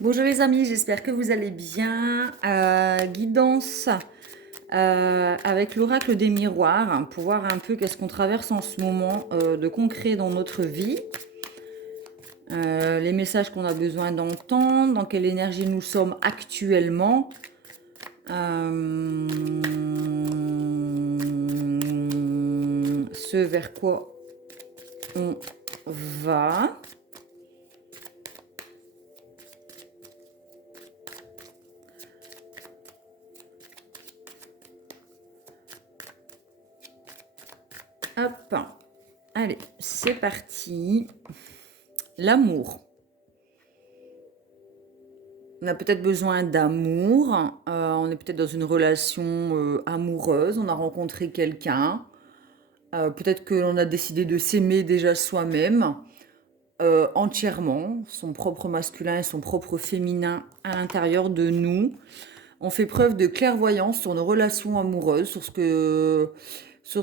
Bonjour les amis, j'espère que vous allez bien. Guidance avec l'oracle des miroirs, hein, pour voir un peu qu'est-ce qu'on traverse en ce moment de concret dans notre vie. Les messages qu'on a besoin d'entendre, dans quelle énergie nous sommes actuellement. Ce vers quoi on va. Hop, allez, c'est parti. L'amour. On a peut-être besoin d'amour, on est peut-être dans une relation amoureuse, on a rencontré quelqu'un, peut-être que l'on a décidé de s'aimer déjà soi-même, entièrement, son propre masculin et son propre féminin à l'intérieur de nous. On fait preuve de clairvoyance sur nos relations amoureuses, sur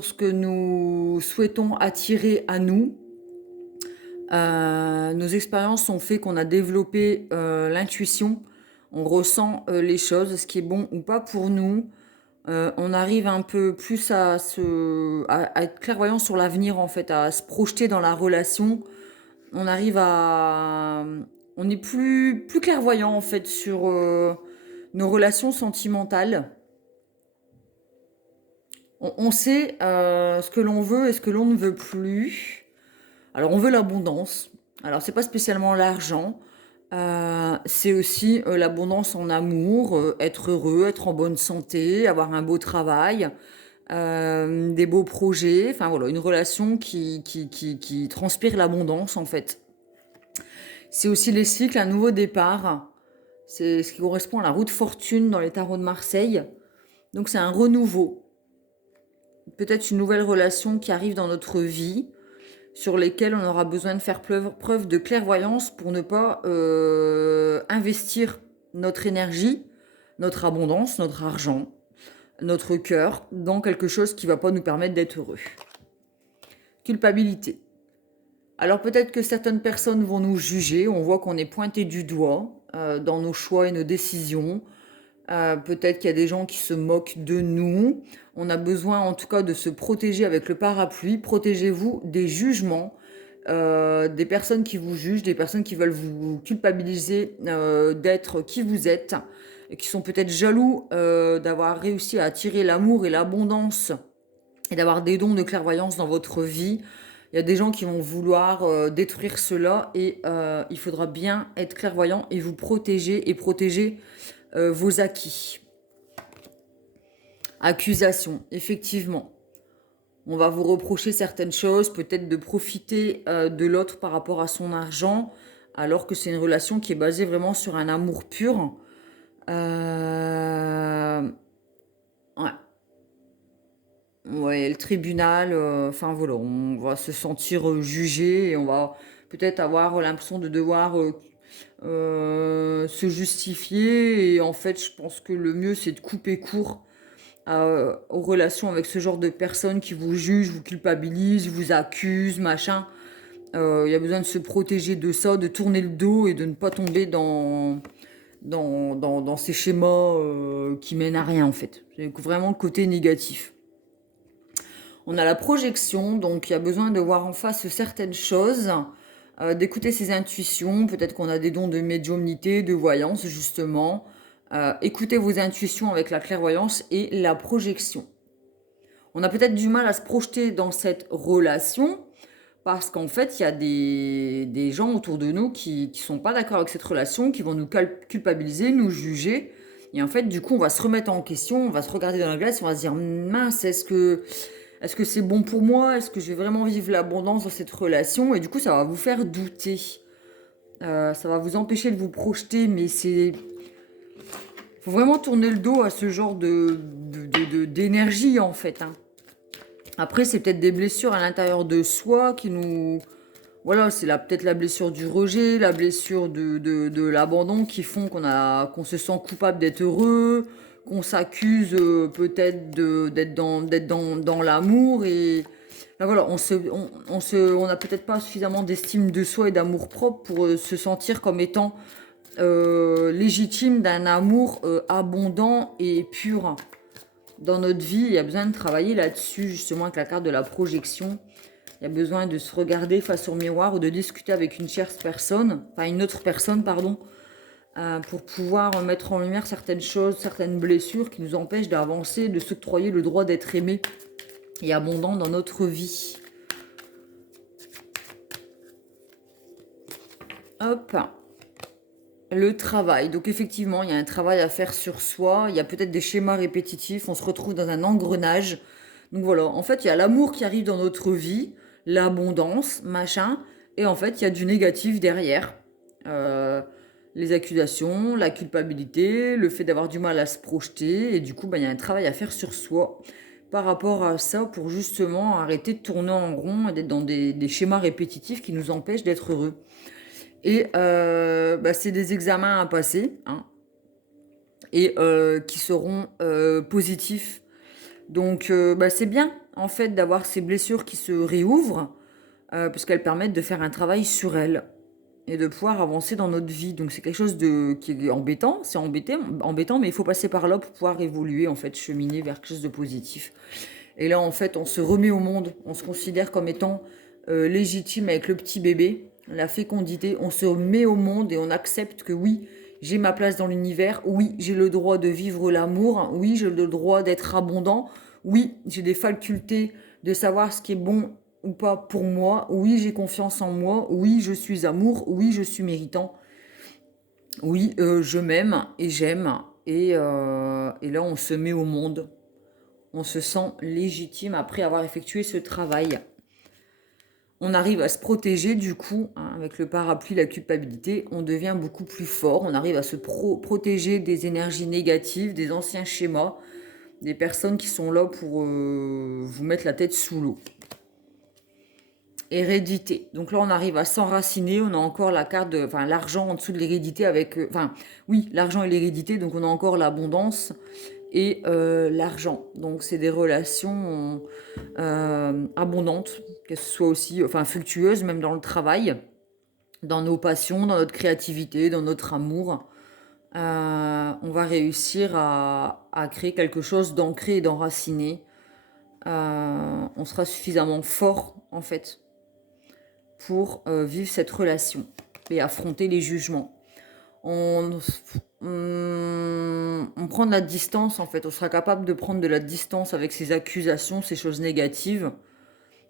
ce que nous souhaitons attirer à nous. Nos expériences ont fait qu'on a développé l'intuition. On ressent les choses, ce qui est bon ou pas pour nous. On arrive un peu plus à être clairvoyant sur l'avenir, en fait, à se projeter dans la relation. On arrive à... On est plus clairvoyant, en fait, sur nos relations sentimentales. On sait ce que l'on veut et ce que l'on ne veut plus. Alors, on veut l'abondance. Alors, c'est pas spécialement l'argent. C'est aussi l'abondance en amour, être heureux, être en bonne santé, avoir un beau travail, des beaux projets. Enfin, voilà, une relation qui transpire l'abondance, en fait. C'est aussi les cycles, un nouveau départ. C'est ce qui correspond à la roue de fortune dans les tarots de Marseille. Donc, c'est un renouveau. Peut-être une nouvelle relation qui arrive dans notre vie, sur lesquels on aura besoin de faire preuve de clairvoyance pour ne pas investir notre énergie, notre abondance, notre argent, notre cœur dans quelque chose qui ne va pas nous permettre d'être heureux. Culpabilité. Alors peut-être que certaines personnes vont nous juger, on voit qu'on est pointé du doigt dans nos choix et nos décisions. Peut-être qu'il y a des gens qui se moquent de nous. On a besoin en tout cas de se protéger avec le parapluie. Protégez-vous des jugements, des personnes qui vous jugent, des personnes qui veulent vous culpabiliser d'être qui vous êtes, et qui sont peut-être jaloux d'avoir réussi à attirer l'amour et l'abondance et d'avoir des dons de clairvoyance dans votre vie. Il y a des gens qui vont vouloir détruire cela et il faudra bien être clairvoyant et vous protéger et protéger vos acquis. Accusation, effectivement. On va vous reprocher certaines choses, peut-être de profiter de l'autre par rapport à son argent, alors que c'est une relation qui est basée vraiment sur un amour pur. Ouais. Ouais, le tribunal, enfin voilà, on va se sentir jugé et on va peut-être avoir l'impression de devoir se justifier. Et en fait, je pense que le mieux, c'est de couper court aux relations avec ce genre de personnes qui vous jugent, vous culpabilisent, vous accusent, machin. Il y a besoin de se protéger de ça, de tourner le dos et de ne pas tomber dans ces schémas qui mènent à rien, en fait. C'est vraiment le côté négatif. On a la projection, donc il y a besoin de voir en face certaines choses, d'écouter ses intuitions. Peut-être qu'on a des dons de médiumnité, de voyance, justement. Écoutez vos intuitions avec la clairvoyance et la projection. On a peut-être du mal à se projeter dans cette relation parce qu'en fait, il y a des gens autour de nous qui sont pas d'accord avec cette relation, qui vont nous culpabiliser, nous juger. Et en fait, du coup, on va se remettre en question, on va se regarder dans la glace, on va se dire mince, est-ce que c'est bon pour moi? Est-ce que je vais vraiment vivre l'abondance dans cette relation? Et du coup, ça va vous faire douter. Ça va vous empêcher de vous projeter, mais c'est... Faut vraiment tourner le dos à ce genre d'énergie, en fait, hein. Après, c'est peut-être des blessures à l'intérieur de soi qui nous... Voilà, c'est peut-être la blessure du rejet, la blessure de l'abandon qui font qu'on se sent coupable d'être heureux, qu'on s'accuse peut-être d'être dans l'amour. Et là, voilà, on n'a peut-être pas suffisamment d'estime de soi et d'amour propre pour se sentir comme étant légitime d'un amour abondant et pur dans notre vie. Il y a besoin de travailler là-dessus, justement, avec la carte de la projection. Il y a besoin de se regarder face au miroir ou de discuter avec une tierce personne, enfin une autre personne, pardon, pour pouvoir mettre en lumière certaines choses, certaines blessures qui nous empêchent d'avancer, de s'octroyer le droit d'être aimé et abondant dans notre vie. Hop, le travail. Donc effectivement, il y a un travail à faire sur soi, il y a peut-être des schémas répétitifs, on se retrouve dans un engrenage. Donc voilà, en fait, il y a l'amour qui arrive dans notre vie, l'abondance, machin, et en fait, il y a du négatif derrière. Les accusations, la culpabilité, le fait d'avoir du mal à se projeter, et du coup, il y a un travail à faire sur soi par rapport à ça pour justement arrêter de tourner en rond et d'être dans des schémas répétitifs qui nous empêchent d'être heureux. Et c'est des examens à passer, hein, et qui seront positifs. Donc c'est bien en fait d'avoir ces blessures qui se réouvrent, puisqu'elles permettent de faire un travail sur elles et de pouvoir avancer dans notre vie. Donc c'est quelque chose qui est embêtant, c'est embêtant, mais il faut passer par là pour pouvoir évoluer, en fait, cheminer vers quelque chose de positif. Et là, en fait, on se remet au monde, on se considère comme étant légitime avec le petit bébé, la fécondité, on se met au monde et on accepte que oui, j'ai ma place dans l'univers, oui, j'ai le droit de vivre l'amour, oui, j'ai le droit d'être abondant, oui, j'ai des facultés de savoir ce qui est bon ou pas pour moi, oui, j'ai confiance en moi, oui, je suis amour, oui, je suis méritant, oui, je m'aime et j'aime, et là, on se met au monde. On se sent légitime après avoir effectué ce travail. On arrive à se protéger du coup, hein, avec le parapluie, la culpabilité, on devient beaucoup plus fort, on arrive à se protéger des énergies négatives, des anciens schémas, des personnes qui sont là pour vous mettre la tête sous l'eau. Hérédité. Donc là, on arrive à s'enraciner, on a encore la carte de, enfin, l'argent en dessous de l'hérédité avec, oui, l'argent et l'hérédité, donc on a encore l'abondance et l'argent. Donc c'est des relations abondantes, qu'elles soient aussi, enfin, fructueuses, même dans le travail, dans nos passions, dans notre créativité, dans notre amour. On va réussir à créer quelque chose d'ancré et d'enraciné. On sera suffisamment fort, en fait, pour vivre cette relation et affronter les jugements. On prend de la distance, en fait. On sera capable de prendre de la distance avec ces accusations, ces choses négatives.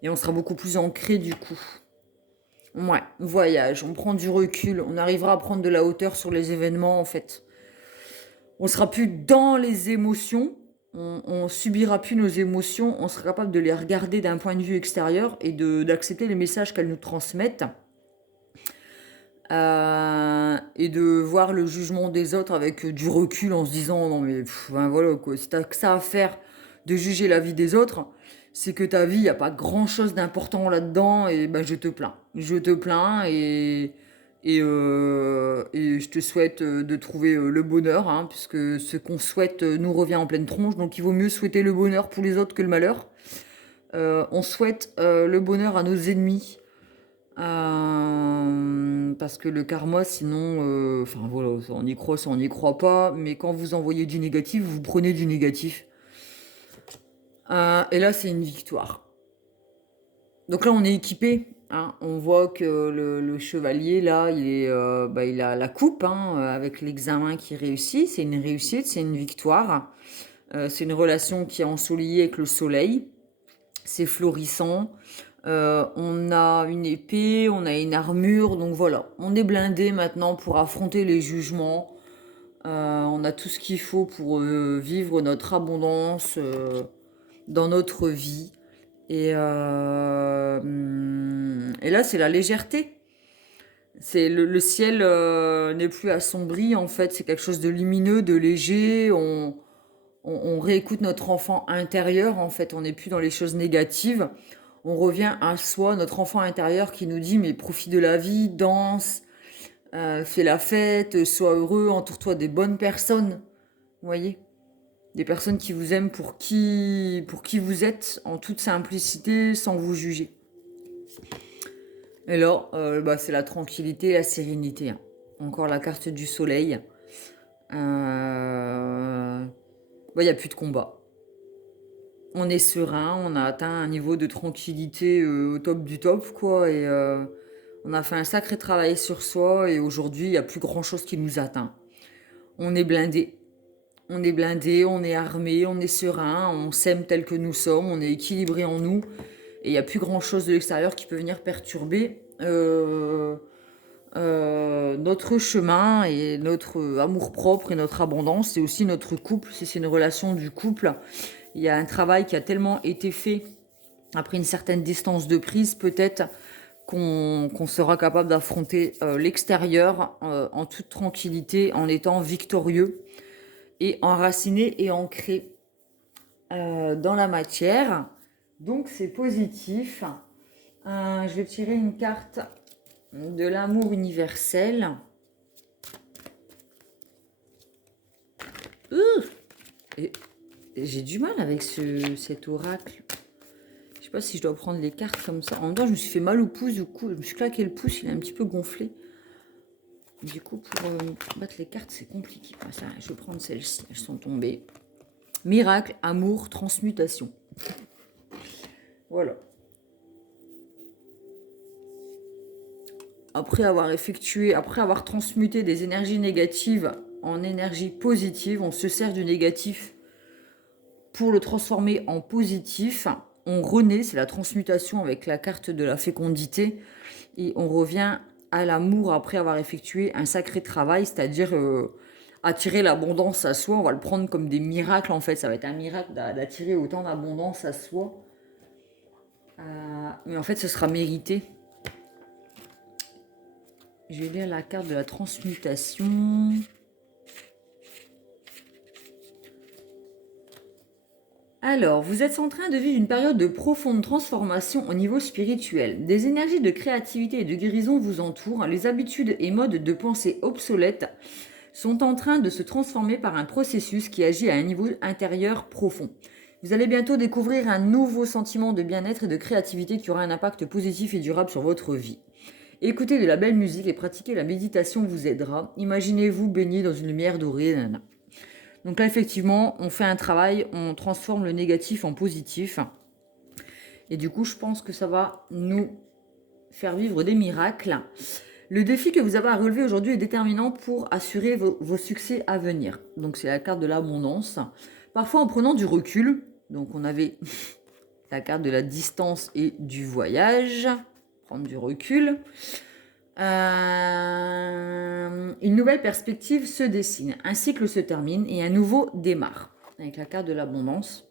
Et on sera beaucoup plus ancré du coup. Ouais, voyage, on prend du recul. On arrivera à prendre de la hauteur sur les événements, en fait. On sera plus dans les émotions. On subira plus nos émotions. On sera capable de les regarder d'un point de vue extérieur et d'accepter les messages qu'elles nous transmettent. Et de voir le jugement des autres avec du recul en se disant non mais voilà quoi, si t'as que ça à faire de juger la vie des autres, c'est que ta vie, il n'y a pas grand chose d'important là-dedans et je te plains. Je te plains et je te souhaite de trouver le bonheur, hein, puisque ce qu'on souhaite nous revient en pleine tronche, donc il vaut mieux souhaiter le bonheur pour les autres que le malheur. On souhaite le bonheur à nos ennemis. Parce que le karma, sinon, voilà, ça, on y croit, ça on n'y croit pas, mais quand vous envoyez du négatif, vous prenez du négatif. Et là, c'est une victoire. Donc là, on est équipé, hein. On voit que le chevalier, là, il a la coupe, hein, avec l'examen qui réussit. C'est une réussite, c'est une victoire. C'est une relation qui est ensoleillée avec le soleil. C'est florissant. On a une épée, on a une armure, donc voilà, on est blindé maintenant pour affronter les jugements. On a tout ce qu'il faut pour vivre notre abondance dans notre vie. Et là, c'est la légèreté. C'est le ciel n'est plus assombri, en fait, c'est quelque chose de lumineux, de léger. On réécoute notre enfant intérieur, en fait, on n'est plus dans les choses négatives. On revient à soi, notre enfant intérieur qui nous dit mais profite de la vie, danse, fais la fête, sois heureux, entoure-toi des bonnes personnes. Vous voyez? Des personnes qui vous aiment pour qui vous êtes, en toute simplicité, sans vous juger. Et là, c'est la tranquillité, la sérénité, hein. encore la carte du soleil. Il n'y a plus de combat. On est serein, on a atteint un niveau de tranquillité au top du top, quoi. Et on a fait un sacré travail sur soi. Et aujourd'hui, il n'y a plus grand-chose qui nous atteint. On est blindé. On est blindé, on est armé, on est serein, on s'aime tel que nous sommes, on est équilibré en nous. Et il n'y a plus grand-chose de l'extérieur qui peut venir perturber notre chemin et notre amour-propre et notre abondance. Et aussi notre couple, si c'est une relation du couple. Il y a un travail qui a tellement été fait après une certaine distance de prise, peut-être qu'on sera capable d'affronter l'extérieur en toute tranquillité, en étant victorieux et enraciné et ancré dans la matière. Donc c'est positif. Je vais tirer une carte de l'amour universel. Et j'ai du mal avec cet oracle. Je sais pas si je dois prendre les cartes comme ça. En même temps, je me suis fait mal au pouce, du coup, je me suis claqué le pouce, il est un petit peu gonflé. Du coup, pour battre les cartes, c'est compliqué. Ça, je vais prendre celles-ci, elles sont tombées. Miracle, amour, transmutation. Voilà. Après avoir transmuté des énergies négatives en énergie positive, on se sert du négatif pour le transformer en positif. On renaît, c'est la transmutation avec la carte de la fécondité. Et on revient à l'amour après avoir effectué un sacré travail, c'est-à-dire attirer l'abondance à soi. On va le prendre comme des miracles en fait. Ça va être un miracle d'attirer autant d'abondance à soi. Mais en fait, ce sera mérité. Je vais lire la carte de la transmutation. Alors, vous êtes en train de vivre une période de profonde transformation au niveau spirituel. Des énergies de créativité et de guérison vous entourent. Les habitudes et modes de pensée obsolètes sont en train de se transformer par un processus qui agit à un niveau intérieur profond. Vous allez bientôt découvrir un nouveau sentiment de bien-être et de créativité qui aura un impact positif et durable sur votre vie. Écouter de la belle musique et pratiquer la méditation vous aidera. Imaginez-vous baigner dans une lumière dorée. Nanana. Donc là, effectivement, on fait un travail, on transforme le négatif en positif. Et du coup, je pense que ça va nous faire vivre des miracles. Le défi que vous avez à relever aujourd'hui est déterminant pour assurer vos succès à venir. Donc c'est la carte de l'abondance. Parfois en prenant du recul, donc on avait la carte de la distance et du voyage, prendre du recul. Une nouvelle perspective se dessine, un cycle se termine et un nouveau démarre, avec la carte de l'abondance.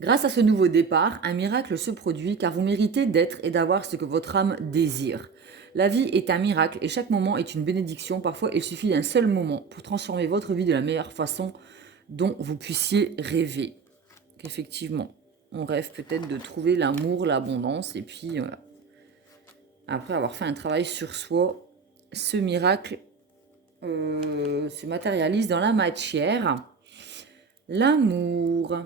Grâce à ce nouveau départ, un miracle se produit car vous méritez d'être et d'avoir ce que votre âme désire. La vie est un miracle et chaque moment est une bénédiction. Parfois, il suffit d'un seul moment pour transformer votre vie de la meilleure façon dont vous puissiez rêver. Effectivement, on rêve peut-être de trouver l'amour, l'abondance et puis... après avoir fait un travail sur soi, ce miracle se matérialise dans la matière. L'amour.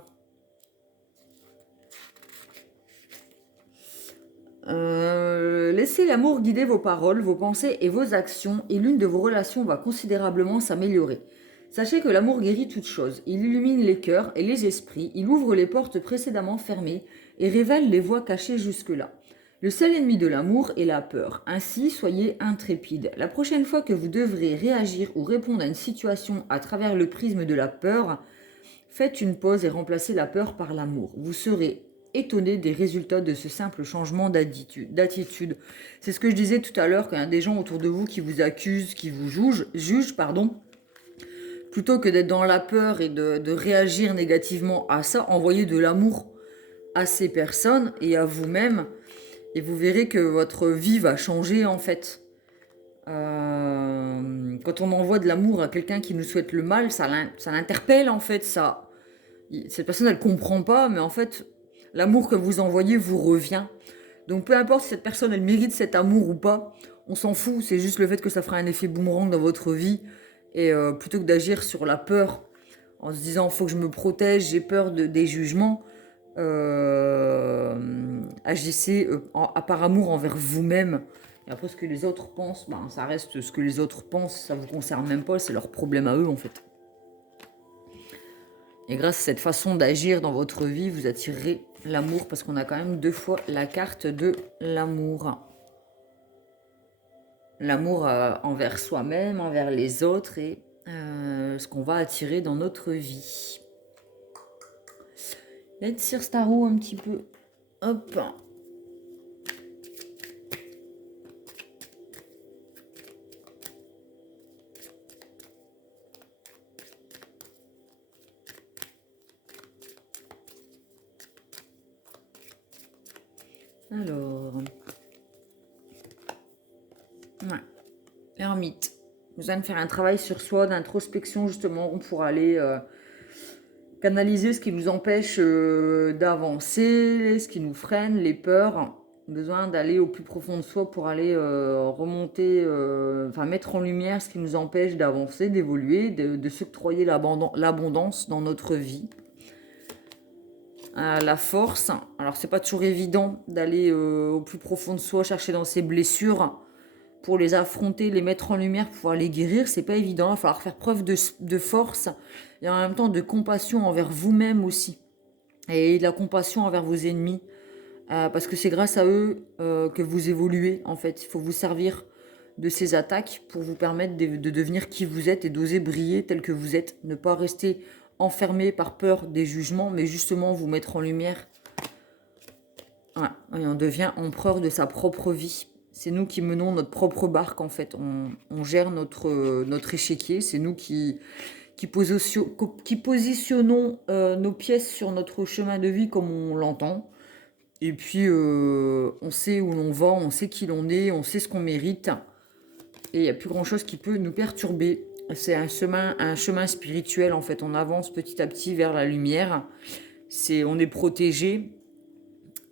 Laissez l'amour guider vos paroles, vos pensées et vos actions et l'une de vos relations va considérablement s'améliorer. Sachez que l'amour guérit toutes choses. Il illumine les cœurs et les esprits, il ouvre les portes précédemment fermées et révèle les voies cachées jusque-là. Le seul ennemi de l'amour est la peur. Ainsi, soyez intrépide. La prochaine fois que vous devrez réagir ou répondre à une situation à travers le prisme de la peur, faites une pause et remplacez la peur par l'amour. Vous serez étonné des résultats de ce simple changement d'attitude. C'est ce que je disais tout à l'heure, quand il y a des gens autour de vous qui vous accusent, qui vous jugent, plutôt que d'être dans la peur et de réagir négativement à ça, envoyez de l'amour à ces personnes et à vous-même. Et vous verrez que votre vie va changer en fait. Quand on envoie de l'amour à quelqu'un qui nous souhaite le mal, ça l'interpelle en fait. Cette personne elle comprend pas, mais en fait l'amour que vous envoyez vous revient. Donc peu importe si cette personne elle mérite cet amour ou pas, on s'en fout. C'est juste le fait que ça fera un effet boomerang dans votre vie. Et plutôt que d'agir sur la peur en se disant faut que je me protège, j'ai peur des jugements. Agissez par amour envers vous-même Et après, ce que les autres pensent, ben, ça reste ce que les autres pensent, ça vous concerne même pas, c'est leur problème à eux en fait. Et grâce à cette façon d'agir dans votre vie, vous attirerez l'amour parce qu'on a quand même 2 fois la carte de l'amour. L'amour envers soi-même, envers les autres et ce qu'on va attirer dans notre vie. Let's Starro un petit peu. Hop. Alors. Ouais. Ermite. Vous allez faire un travail sur soi, d'introspection justement pour aller canaliser ce qui nous empêche d'avancer, ce qui nous freine, les peurs. Besoin d'aller au plus profond de soi pour aller remonter, enfin mettre en lumière ce qui nous empêche d'avancer, d'évoluer, de s'octroyer l'abondance dans notre vie. La force. Alors c'est pas toujours évident d'aller au plus profond de soi, chercher dans ses blessures pour les affronter, les mettre en lumière, pouvoir les guérir. C'est pas évident. Il va falloir faire preuve de force et en même temps de compassion envers vous-même aussi et de la compassion envers vos ennemis parce que c'est grâce à eux que vous évoluez en fait. Il faut vous servir de ces attaques pour vous permettre de devenir qui vous êtes et d'oser briller tel que vous êtes. Ne pas rester enfermé par peur des jugements, mais justement vous mettre en lumière. Voilà. Et on devient empereur de sa propre vie. C'est nous qui menons notre propre barque en fait. On gère notre échiquier. C'est nous qui positionnons nos pièces sur notre chemin de vie comme on l'entend. Et puis on sait où l'on va, on sait qui l'on est, on sait ce qu'on mérite. Et il n'y a plus grand chose qui peut nous perturber. C'est un chemin spirituel en fait. On avance petit à petit vers la lumière. On est protégé.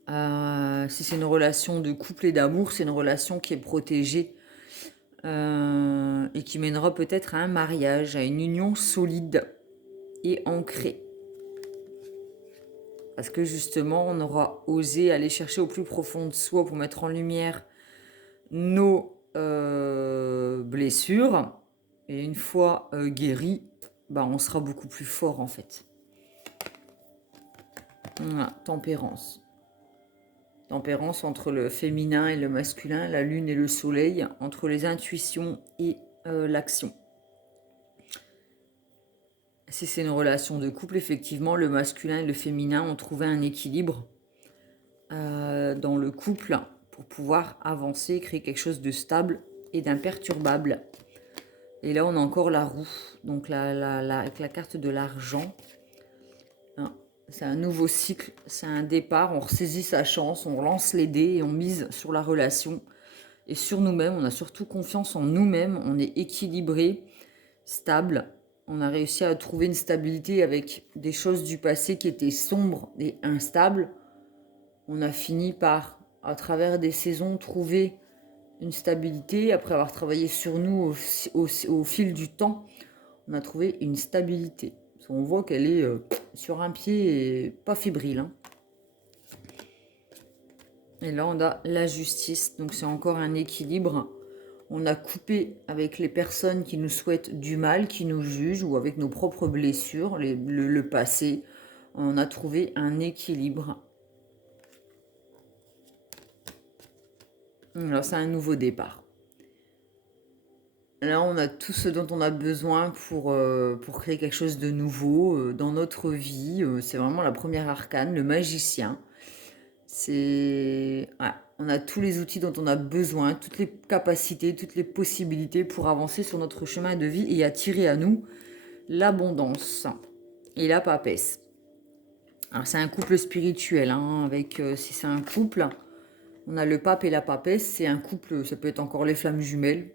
Si c'est une relation de couple et d'amour, c'est une relation qui est protégée et qui mènera peut-être à un mariage, à une union solide et ancrée. Parce que justement, on aura osé aller chercher au plus profond de soi pour mettre en lumière nos blessures. Et une fois guéri, bah, on sera beaucoup plus fort en fait. Voilà, tempérance. Tempérance entre le féminin et le masculin, la lune et le soleil, entre les intuitions et l'action. Si c'est une relation de couple, effectivement, le masculin et le féminin ont trouvé un équilibre dans le couple pour pouvoir avancer, créer quelque chose de stable et d'imperturbable. Et là, on a encore la roue, donc avec la carte de l'argent. C'est un nouveau cycle, c'est un départ, on ressaisit sa chance, on lance les dés et on mise sur la relation et sur nous-mêmes. On a surtout confiance en nous-mêmes, on est équilibré, stable. On a réussi à trouver une stabilité avec des choses du passé qui étaient sombres et instables. On a fini par, à travers des saisons, trouver une stabilité. Après avoir travaillé sur nous au fil du temps, on a trouvé une stabilité. On voit qu'elle est sur un pied et pas fébrile. Hein. Et là, on a la justice. Donc, c'est encore un équilibre. On a coupé avec les personnes qui nous souhaitent du mal, qui nous jugent, ou avec nos propres blessures, le passé. On a trouvé un équilibre. Là, c'est un nouveau départ. Là, on a tout ce dont on a besoin pour créer quelque chose de nouveau dans notre vie. C'est vraiment la première arcane, le magicien. On a tous les outils dont on a besoin, toutes les capacités, toutes les possibilités pour avancer sur notre chemin de vie et attirer à nous l'abondance et la papesse. Alors, c'est un couple spirituel, hein, si c'est un couple, on a le pape et la papesse. C'est un couple, ça peut être encore les flammes jumelles.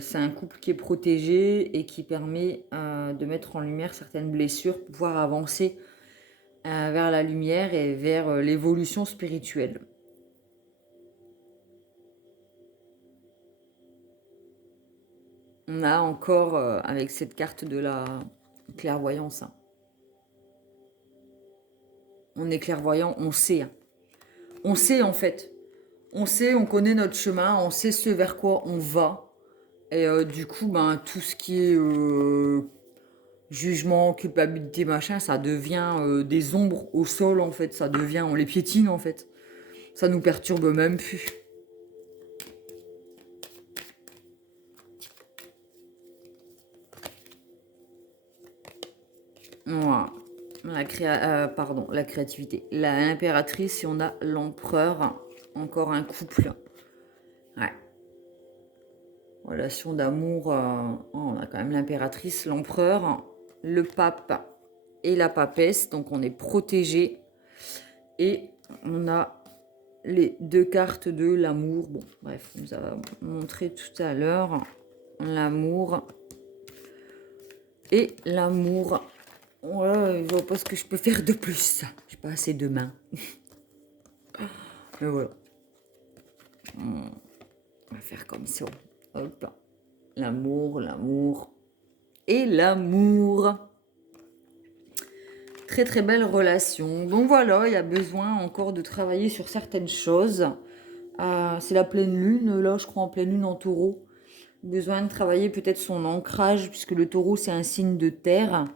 C'est un couple qui est protégé et qui permet de mettre en lumière certaines blessures pour pouvoir avancer vers la lumière et vers l'évolution spirituelle. On a encore, avec cette carte de la clairvoyance, hein. On est clairvoyant, on sait. Hein. On sait en fait. On sait, on connaît notre chemin, on sait ce vers quoi on va. Et du coup, ben, tout ce qui est jugement, culpabilité, machin, ça devient des ombres au sol, en fait. Ça devient, on les piétine, en fait. Ça nous perturbe même plus. Voilà. La créativité. L'impératrice, si on a l'empereur, encore un couple. Ouais. Relation d'amour, on a quand même l'impératrice, l'empereur, le pape et la papesse, donc on est protégé. Et on a les deux cartes de l'amour. Bon, bref, on nous a montré tout à l'heure l'amour et l'amour. Voilà, je vois pas ce que je peux faire de plus. J'ai pas assez de mains. Mais voilà. On va faire comme ça. Hop. L'amour, l'amour et l'amour. Très très belle relation. Donc voilà, il y a besoin encore de travailler sur certaines choses. C'est la pleine lune, là je crois en pleine lune en taureau. Besoin de travailler peut-être son ancrage, puisque le taureau c'est un signe de terre.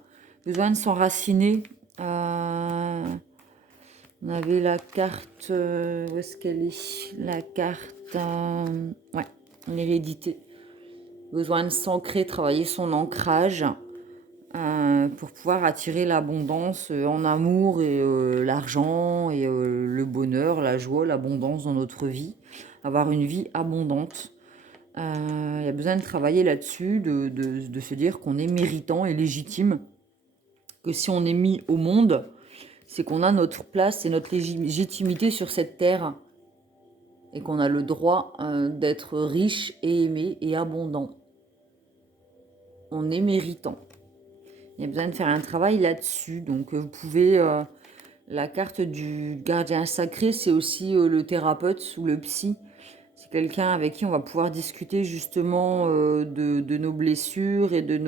Besoin de s'enraciner. On avait la carte, où est-ce qu'elle est? La carte, ouais, l'hérédité. Besoin de s'ancrer, travailler son ancrage pour pouvoir attirer l'abondance en amour et l'argent et le bonheur, la joie, l'abondance dans notre vie. Avoir une vie abondante. Il y a besoin de travailler là-dessus, de se dire qu'on est méritant et légitime. Que si on est mis au monde, c'est qu'on a notre place et notre légitimité sur cette terre. Et qu'on a le droit d'être riche et aimé et abondant. On est méritant. Il y a besoin de faire un travail là-dessus. Donc vous pouvez... la carte du gardien sacré, c'est aussi le thérapeute ou le psy. C'est quelqu'un avec qui on va pouvoir discuter justement de nos blessures et de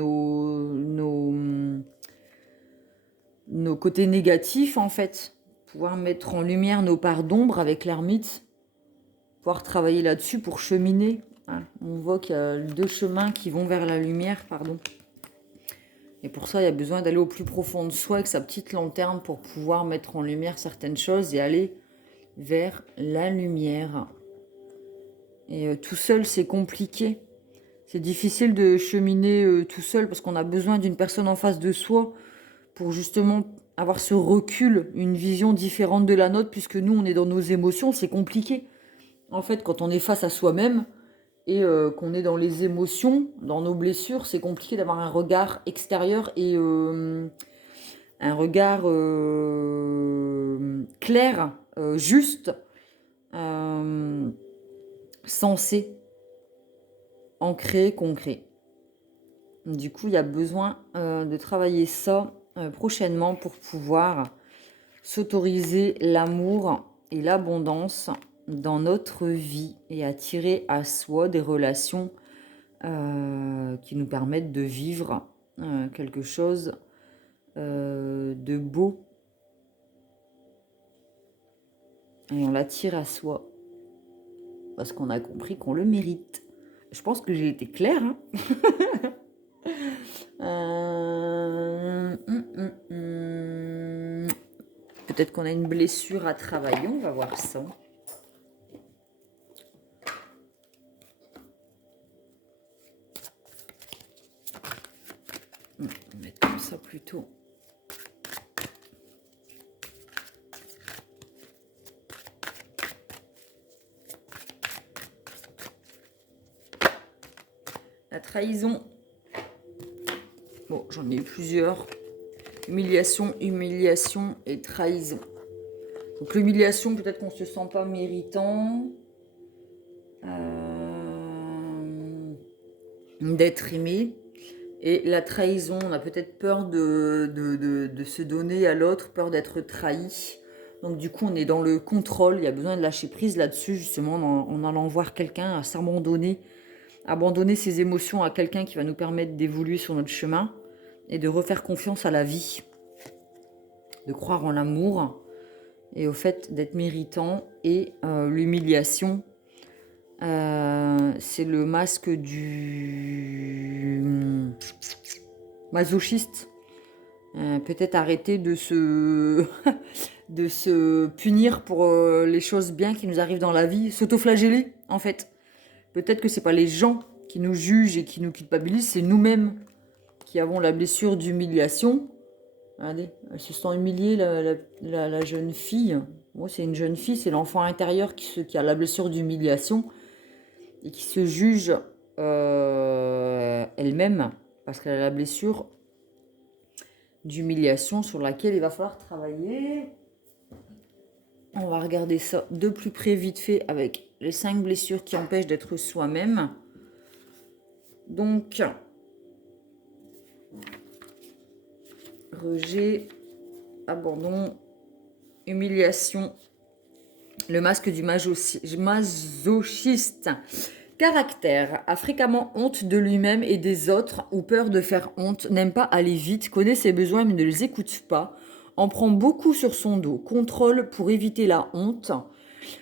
nos côtés négatifs en fait. Pouvoir mettre en lumière nos parts d'ombre avec l'ermite. Pouvoir travailler là-dessus pour cheminer. Hein. On voit qu'il y a deux chemins qui vont vers la lumière, pardon. Et pour ça, il y a besoin d'aller au plus profond de soi avec sa petite lanterne pour pouvoir mettre en lumière certaines choses et aller vers la lumière. Et tout seul, c'est compliqué. C'est difficile de cheminer tout seul parce qu'on a besoin d'une personne en face de soi pour justement avoir ce recul, une vision différente de la nôtre, puisque nous, on est dans nos émotions, c'est compliqué. En fait, quand on est face à soi-même et qu'on est dans les émotions, dans nos blessures, c'est compliqué d'avoir un regard extérieur et un regard clair, juste, sensé, ancré, concret. Du coup, il y a besoin de travailler ça prochainement pour pouvoir s'autoriser l'amour et l'abondance dans notre vie et attirer à soi des relations qui nous permettent de vivre quelque chose de beau. Et on l'attire à soi parce qu'on a compris qu'on le mérite. Je pense que j'ai été claire. Hein. Peut-être qu'on a une blessure à travailler, on va voir ça. On va mettre comme ça plutôt. La trahison. Bon, j'en ai eu plusieurs. Humiliation, humiliation et trahison. Donc l'humiliation, peut-être qu'on ne se sent pas méritant d'être aimé. Et la trahison, on a peut-être peur de se donner à l'autre, peur d'être trahi. Donc du coup, on est dans le contrôle. Il y a besoin de lâcher prise là-dessus, justement, en allant voir quelqu'un, à s'abandonner. Abandonner ses émotions à quelqu'un qui va nous permettre d'évoluer sur notre chemin et de refaire confiance à la vie. De croire en l'amour et au fait d'être méritant. Et l'humiliation, c'est le masque du masochiste. Peut-être arrêter de se, de se punir pour les choses bien qui nous arrivent dans la vie, s'autoflageller en fait. Peut-être que c'est pas les gens qui nous jugent et qui nous culpabilisent, c'est nous-mêmes qui avons la blessure d'humiliation. Regardez, elle se sent humiliée, la jeune fille. Bon, c'est une jeune fille, c'est l'enfant intérieur qui a la blessure d'humiliation et qui se juge elle-même parce qu'elle a la blessure d'humiliation sur laquelle il va falloir travailler. On va regarder ça de plus près vite fait avec les 5 blessures qui empêchent d'être soi-même. Donc, rejet, abandon, humiliation, le masque du masochiste. Caractère, a fréquemment honte de lui-même et des autres ou peur de faire honte, n'aime pas aller vite, connaît ses besoins mais ne les écoute pas, en prend beaucoup sur son dos, contrôle pour éviter la honte,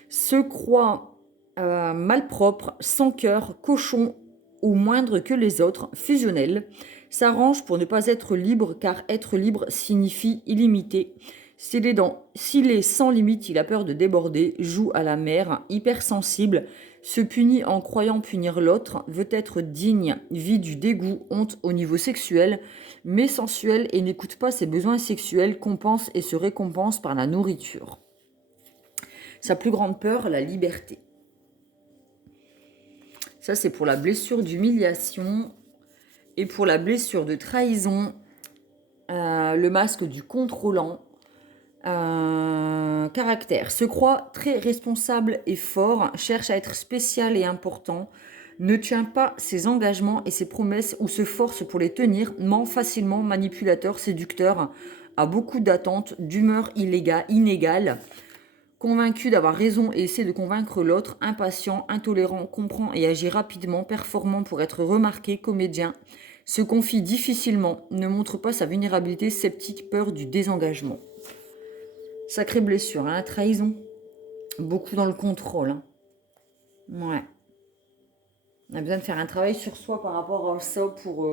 se croit malpropre, sans cœur, cochon ou moindre que les autres, fusionnel, s'arrange pour ne pas être libre car être libre signifie illimité. S'il est sans limite, il a peur de déborder, joue à la mer, hypersensible, se punit en croyant punir l'autre, veut être digne, vit du dégoût, honte au niveau sexuel, mais sensuel et n'écoute pas ses besoins sexuels, compense et se récompense par la nourriture. Sa plus grande peur, la liberté. Ça, c'est pour la blessure d'humiliation. Et pour la blessure de trahison, le masque du contrôlant. Caractère. Se croit très responsable et fort, cherche à être spécial et important, ne tient pas ses engagements et ses promesses ou se force pour les tenir, ment facilement, manipulateur, séducteur, a beaucoup d'attentes, d'humeur inégale, convaincu d'avoir raison et essaie de convaincre l'autre, impatient, intolérant, comprend et agit rapidement, performant pour être remarqué, comédien, se confie difficilement, ne montre pas sa vulnérabilité, sceptique, peur du désengagement. Sacrée blessure, hein, trahison. Beaucoup dans le contrôle. Hein. Ouais. On a besoin de faire un travail sur soi par rapport à ça pour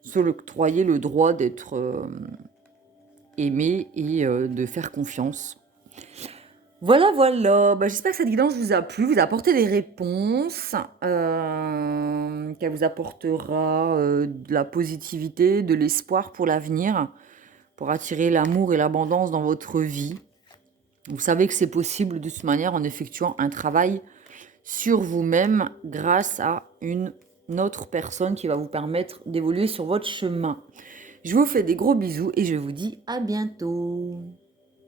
se octroyer le droit d'être aimé et de faire confiance. Voilà, voilà. Bah, j'espère que cette guidance vous a plu, vous a apporté des réponses, qu'elle vous apportera de la positivité, de l'espoir pour l'avenir, pour attirer l'amour et l'abondance dans votre vie. Vous savez que c'est possible de toute manière en effectuant un travail sur vous-même grâce à une autre personne qui va vous permettre d'évoluer sur votre chemin. Je vous fais des gros bisous et je vous dis à bientôt.